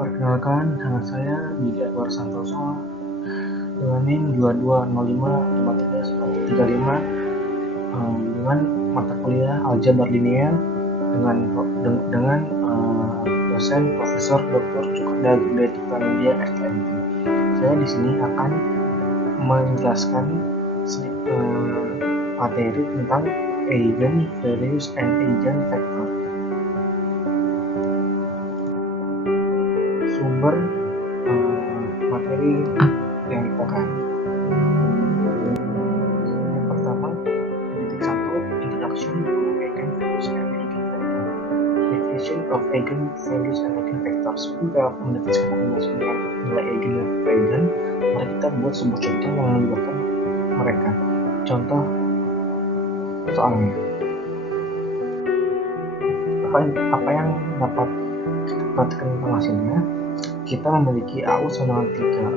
Perkenalkan, nama saya Didi Edward Santoso dengan NIM 22055335 dengan mata kuliah aljabar linear dengan dosen Profesor Dr. Cukurda Gede Tirtamedia STMT. Saya di sini akan menjelaskan materi tentang eigenvalues and eigenvector. Sumber materi yang dipakai. Yang pertama, titik 1, Introduction to Eigenvalues and Eigenvector. Definition of Eigenvalues and Eigenvectors. Kita mendefinisikan dengan nilai eigen dan eigen, mari kita buat sebuah contoh yang melibatkan mereka. Contoh soalnya. Apa yang dapat kita perhatikan tentang hasilnya? Kita memiliki AU sama dengan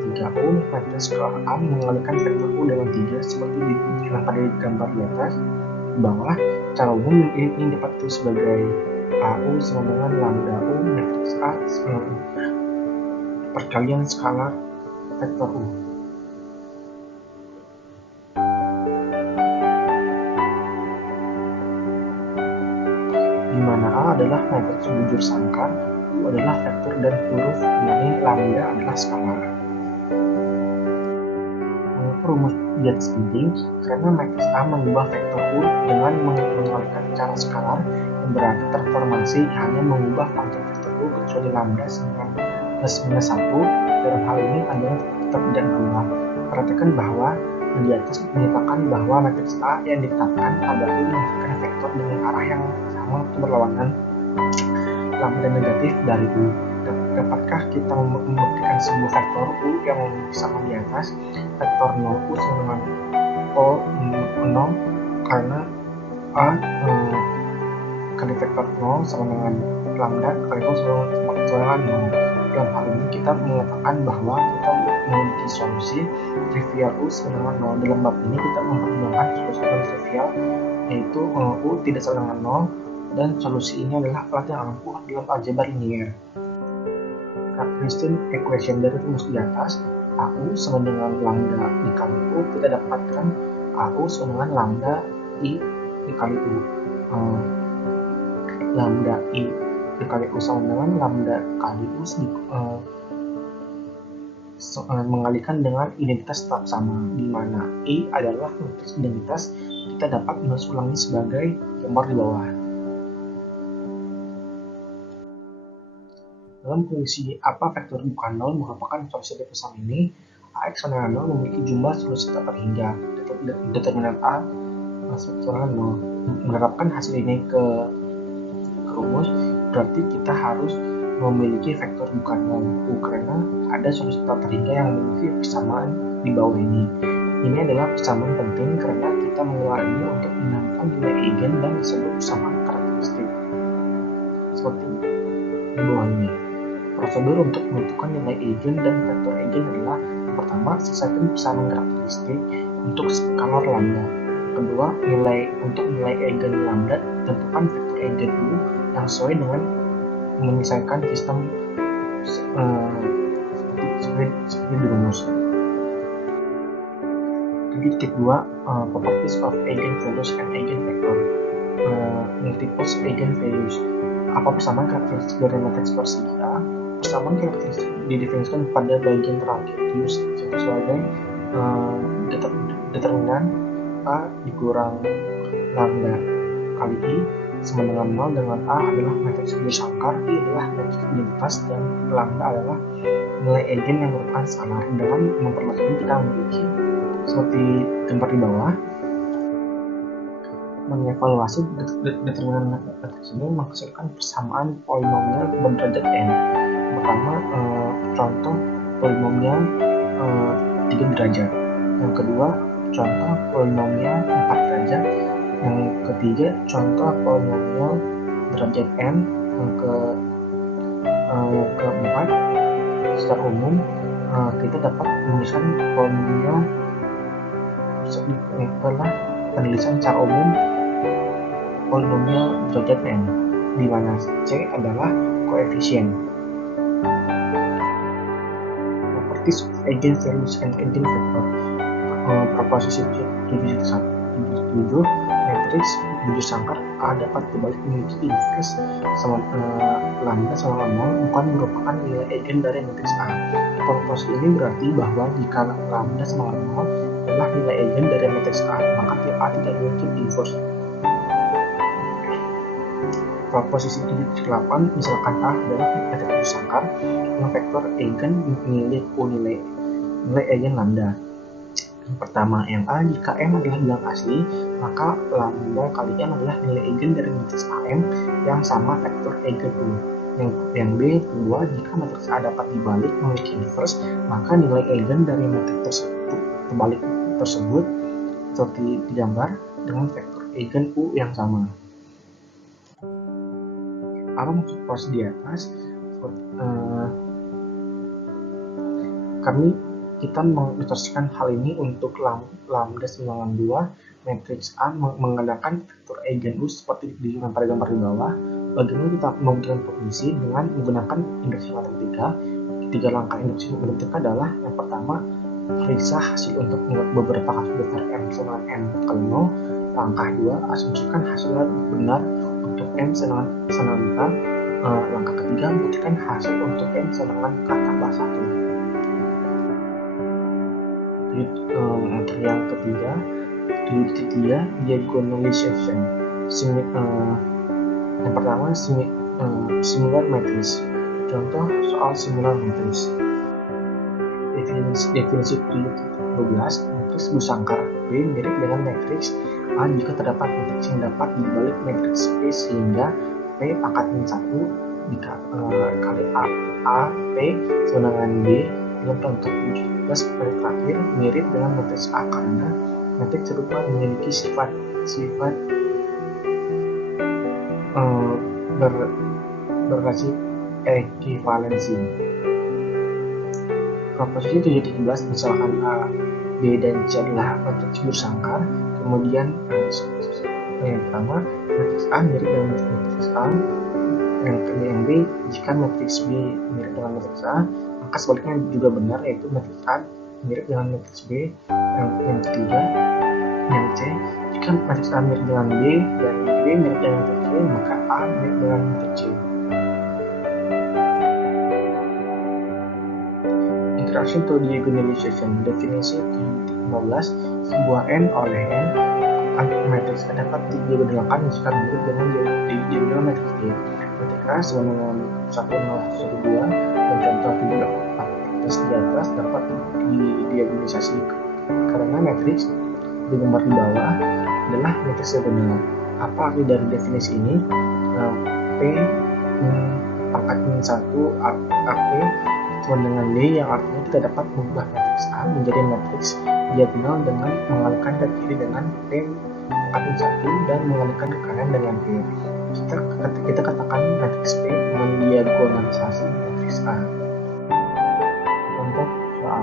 3U matriks ke A mengalihkan vektor U dengan 3 seperti yang tadi gambar di atas. Di bawah, cara umum ini dapat ditulis sebagai AU sama dengan lambda U matriks A perkalian skalar vektor U. Di mana A adalah matriks bujur sangkar, U adalah vektor dan huruf, yakni lambda adalah skalar. Rumus di atas penting karena matriks A mengubah vektor U dengan mengalihkan cara skalar yang berarti transformasi hanya mengubah faktor vektor U kecuali lambda dengan plus minus 1. Dalam hal ini adalah tetap tidak berubah. Perhatikan bahwa di atas menyatakan bahwa matriks A yang ditetapkan pada U menggunakan vektor dengan arah yang sama atau berlawanan lambda negatif dari U. Dapatkah kita membuktikan sebuah vektor U yang sama di atas? Vektor 0 U sama dengan O 0 karena A kali vektor 0 sama dengan lambda kali U sama dengan 0. Dalam hal ini kita mengatakan bahwa kita memiliki solusi trivial U sama dengan 0. Dalam bab ini kita mempertimbangkan solusi trivial yaitu U tidak sama dengan 0 dan solusi ini adalah alat yang ampuh dalam aljabar linear. Karakteristik equation dari rumus di atas, AU sama dengan lambda dikali U, kita dapatkan AU sama dengan lambda I dikali U. Lambda I dikali U sama dengan lambda kali U mengalihkan dengan identitas tetap sama, di mana I adalah matriks identitas. Kita dapat menulis ulangi sebagai gambar di bawah. Dalam kondisi apa vektor bukan 0 merupakan solusi dari pesan ini, AX sama dengan 0 memiliki jumlah solusi tak terhingga. Determinan A sama dengan 0. Menerapkan hasil ini ke rumus, berarti kita harus memiliki vektor bukan 0 U karena ada solusi tak terhingga yang memiliki persamaan di bawah ini. Ini adalah persamaan penting karena kita mengelola ini untuk menemukan nilai eigen dan disebut persamaan karakteristik. Seperti di bawah ini. Prosedur untuk menentukan nilai eigen dan vektor eigen adalah: yang pertama, selesaikan persamaan karakteristik untuk skalar lambda. Kedua, untuk nilai eigen lambda, tentukan vektor eigen U yang sesuai dengan menyelesaikan sistem seperti di rumus. Titik 2, properties of eigenvalues and eigenvector. Multiples eigenvalues. Apa persamaan karakteristik dari matriks persegi A? Persamaan karakteristik didefinisikan pada bagian terakhir sebagai determinan A dikurang lambda kali I sama dengan 0 dengan A adalah matriks bersangkar, I adalah matriks identitas, dan lambda adalah nilai eigen yang merupakan skalar. Dengan memperluas ini kita memiliki seperti gambar di bawah. Mengevaluasi determinan matriks ini menghasilkan persamaan polinomial berderajat n. Pertama, contoh polinomial 3 derajat. Yang kedua, contoh polinomial 4 derajat. Yang ketiga, contoh polinomial derajat n. Yang keempat, secara umum kita dapat menuliskan polinomial setelah penulisan secara umum polinomial derajat n, di mana C adalah koefisien. properties of eigenvalues and eigenvector. Proposisi 7 matriks bujur sangkar A dapat dibalik memiliki inverse sama lambda sama 0 bukan merupakan nilai eigen dari matriks A. Proposisi ini berarti bahwa jika lambda sama 0 adalah nilai eigen dari matriks A, maka A tidak memiliki inverse. Proposisi 7.8, misalkan A adalah matriks bujur sangkar dengan vektor eigen memiliki nilai eigen lambda. Yang pertama, yang A, jika M adalah bilang asli, maka lambda kali M adalah nilai eigen dari matriks AM yang sama vektor eigen U. Yang B, kedua, jika matriks A dapat dibalik memiliki inverse, maka nilai eigen dari matriks terbalik tersebut seperti digambar dengan vektor eigen U yang sama. Apa maksud proses di atas? Kita mengilustrasikan hal ini untuk lambda 92 matriks A menggunakan vektor eigen U seperti pada gambar di bawah. Bagaimana kita membuktikan proposisi dengan menggunakan induksi matematika? Tiga langkah induksi matematika adalah yang pertama, periksa hasil untuk beberapa kasus besar M sama M kali 0. Langkah 2, asumsikan hasilnya benar untuk M sama K. Langkah ketiga, buktikan hasil untuk M sama K tambah 1. Yang ketiga, 7.3 diagonalization. Yang pertama, similar matrix. Contoh soal similar matrix. Definisi 7.12, matriks busangkar B mirip dengan matriks A jika terdapat matriks yang dapat dibalik matriks P sehingga P pangkat min 1 kali A P sama dengan B. Dalam contoh 7.13 terakhir mirip dengan matriks A karena matriks serupa memiliki sifat berrelasi ekivalensi. Proposisi 7.13, misalkan A, B, dan C adalah matriks busangkar, kemudian yang pertama, matriks A mirip dengan matriks A, yang B, jika matriks B mirip dengan matriks A, maka sebaliknya juga benar, yaitu matriks A mirip dengan matriks B. Yang ketiga, yang C, jika matriks A mirip dengan B dan B mirip dengan matriks C, maka A mirip dengan matriks C. Introduction to diagonalization. Definisi 7.15, sebuah N oleh N matriks A dapat didiagonalkan jika mirip dengan diagonal matriks D. Matriks A sama dengan 1012 dan contoh 7.14 di atas dapat didiagonalisasi karena matriks di gambar di bawah adalah matriks diagonal. Apa arti dari definisi ini? P pangkat min 1 AP sama dengan D, yang artinya kita dapat mengubah matriks A menjadi matriks diagonal dengan mengalihkan ke kiri dengan P pangkat min 1 dan mengalihkan ke kanan dengan P. Kita katakan matriks P mendiagonalisasi matriks A. Contoh soal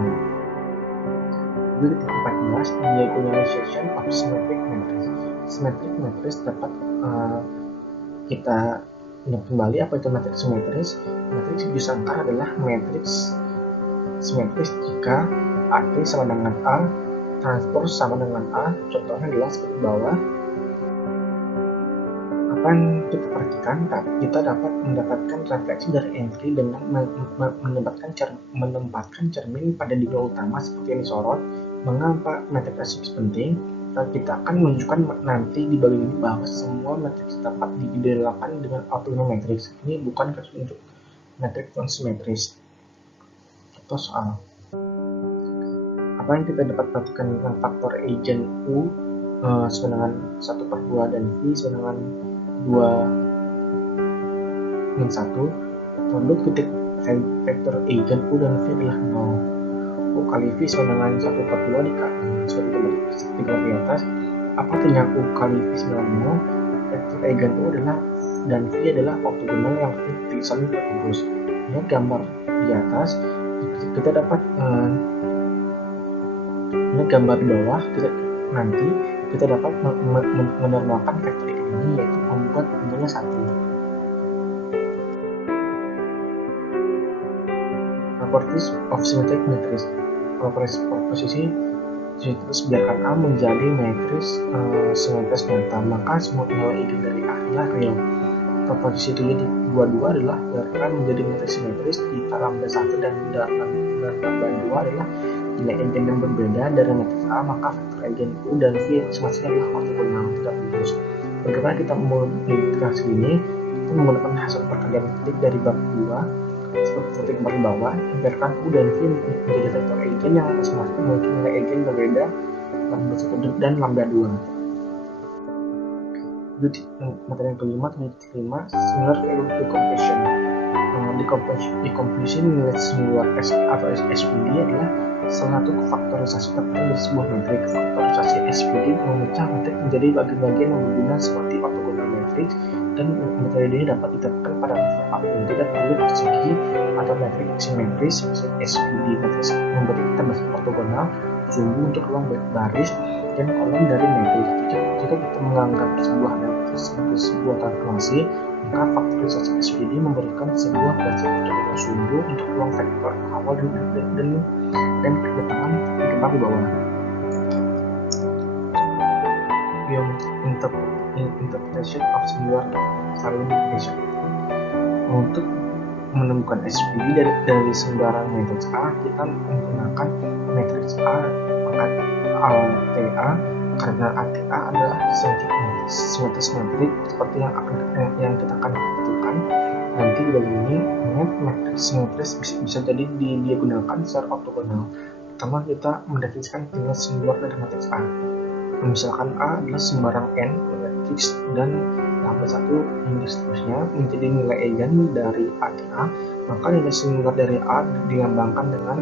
7.14, diagonalization of symmetric matrix. Symmetric matrix dapat kita ingat kembali apa itu matriks simetris. Matriks busangkar adalah matriks simetris jika AP sama dengan A, transpose sama dengan A. Contohnya adalah seperti bawah. Apa yang kita perhatikan? Kita dapat mendapatkan refleksi dari entry dengan menempatkan cermin pada diagonal utama seperti yang disorot. Mengapa matriks asik penting? Kita akan menunjukkan nanti di bagian ini bahwa semua matriks dapat diidentikan dengan orthogonal matriks. Ini bukan kasus untuk matriks non simetris. Contoh soal. Apa yang kita dapat perhatikan tentang faktor eigen U sama dengan 1/2 dan V sama dengan 2 min 1. Produk titik vektor eigen U dan V adalah 0. U kali V sama dengan 1/2 seperti gambar di atas. Apa artinya U kali V sama dengan 0? Vektor eigen U adalah dan V adalah ortogonal yang saling terurus. Ya, gambar di atas kita dapat ini gambar di bawah. Nanti kita dapat menormalkan vektor eigen ini, yaitu membuat nilainya 1. Properties of symmetric matrix. Posisi simetris biarkan A menjadi matriks simetris nyata, maka semua nilai eigen dari A adalah real. Proposisi 22 adalah biarkan menjadi matriks simetris jika lambda 1 dan lambda 2 adalah nilai eigen yang berbeda dari matriks A, maka vektor eigen U dan V masing-masing adalah ortogonal, tidak putus. Bagaimana kita mengintegrasi ini? Kita menggunakan hasil perkalian titik dari bab 2 seperti titik gambar di bawah. Biarkan U dan V menjadi vektor eigen yang masing-masing memiliki nilai eigen berbeda lambda 1 dan lambda 2. Materi yang kelima, similar value decomposition. Decomposition nilai singular S atau SPD adalah salah satu faktorisasi terpenting dari sebuah metrik. Faktorisasi SPD memecah metrik menjadi bagian-bagian yang berguna seperti ortogonal matrix, dan metode ini dapat diterapkan pada metrik apapun, tidak perlu persegi atau metrik simetris. SPD matrix memberi kita basis ortogonal, sumbu untuk ruang baris dan kolom dari matrix. Jika kita menganggap sebuah matrix sebagai sebuah transformasi, maka faktorisasi SPD memberikan sebuah basis ortogonal sumbu untuk ruang vektor awal dan kedatangan gambar di bawah. Interpretation of similar value decomposition. Untuk menemukan SPD dari sembarang matriks A, kita menggunakan matriks A pangkat ATA, karena ATA adalah simetris metrik seperti yang kita akan tentukan nanti di bagian ini. Matriks simetris bisa jadi digunakan secara ortogonal. Pertama, kita mendefinisikan tinggal singular dari matriks A. Misalkan A adalah sembarang n matriks dan lambda 1 hingga seterusnya menjadi nilai eigen dari ATA, maka nilai singular dari A dilambangkan dengan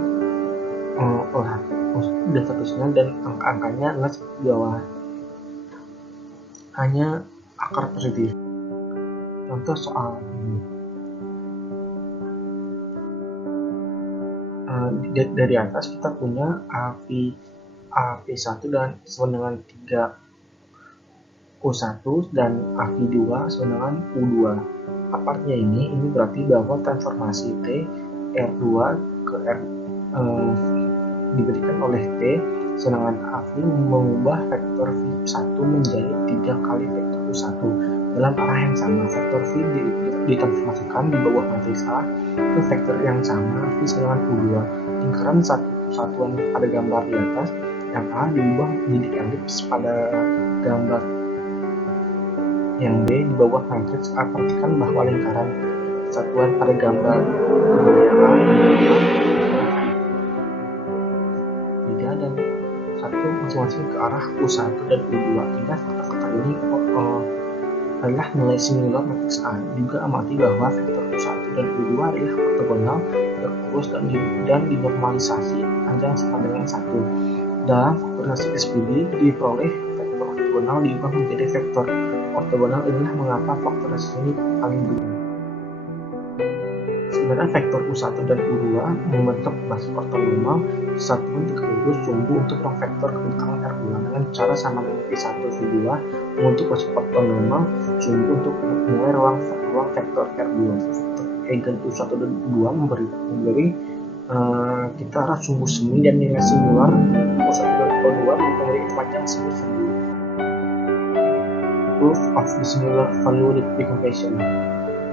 dan seterusnya, dan angka-angkanya adalah seperti di bawah, hanya akar positif. Contoh soal ini. Dari atas kita punya AP1 dan sama dengan 3U1 dan AP2 sama dengan U2. Apartnya ini berarti bahwa transformasi T R2 ke R diberikan oleh T, sedangkan AV mengubah vektor V1 menjadi 3 kali vektor U1 dalam arah yang sama. Vektor V ditransformasikan di bawah matriks A ke vektor yang sama V dengan U2. Lingkaran satuan pada gambar di atas, yang A diubah menjadi elips pada gambar yang B di bawah matriks A. Perhatikan bahwa lingkaran satuan pada gambar yang A dan 1 masing-masing ke arah U1 dan U2. Ingat, faktor ini adalah nilai singular matriks A. Juga amati bahwa vektor U1 dan U2 adalah ortogonal, terurus dan dinormalisasi panjang sama dengan 1. Dalam faktorisasi SPD diperoleh vektor ortogonal diubah menjadi vektor ortogonal. Inilah mengapa faktorisasi ini paling berguna. Sebenarnya vektor U1 dan U2 membentuk basis ortogonal satuan terurus sumbu untuk ruang vektor kedatangan R2 dengan cara sama dengan V1 V2 membentuk basis ortogonal sumbu untuk nilai ruang vektor R2. Vektor eigen U1 dan U2 memberi kita arah sumbu semi dan nilai singular U1 dan U2 memiliki panjang sumbu. Proof of the similar value decomposition.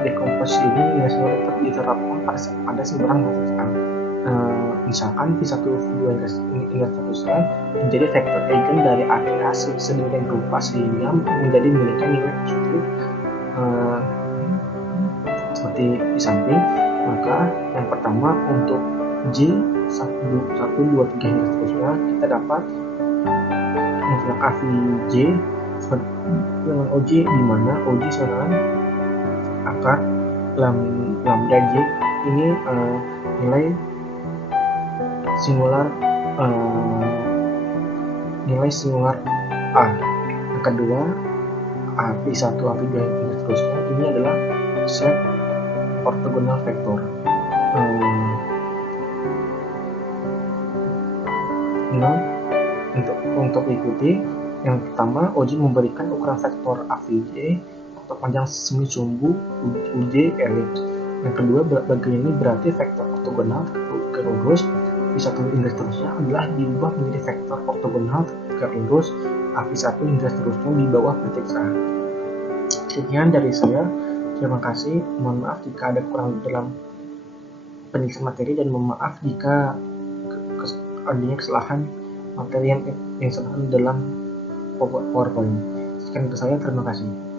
Dekomposisi ini biasanya diterapkan pada sembarang matriks A. Misalkan V1, V2 hingga seterusnya menjadi vektor eigen dari ATA sedemikian rupa sehingga menjadi miliknya nilai positif seperti di samping. Maka yang pertama untuk J 1, 2, 3 hingga seterusnya kita dapat menggunakan VJ dengan OJ di mana OJ sama akar lambda J ini nilai singular A. Yang kedua AP1, AP2 dan seterusnya ini adalah set ortogonal vektor. Untuk ikuti, yang pertama OJ memberikan ukuran vektor AVJ atau panjang semi sumbu UJ elips. Yang kedua, bagian ini berarti vektor ortogonal tegak lurus, V1 hingga seterusnya adalah diubah menjadi vektor ortogonal tegak lurus, AV1 hingga seterusnya di bawah matriks A. Sekian dari saya. Terima kasih. Mohon maaf jika ada kurang dalam penyelesaian materi dan mohon maaf jika adanya kesalahan materi yang dalam PowerPoint. Sekian dari saya. Terima kasih.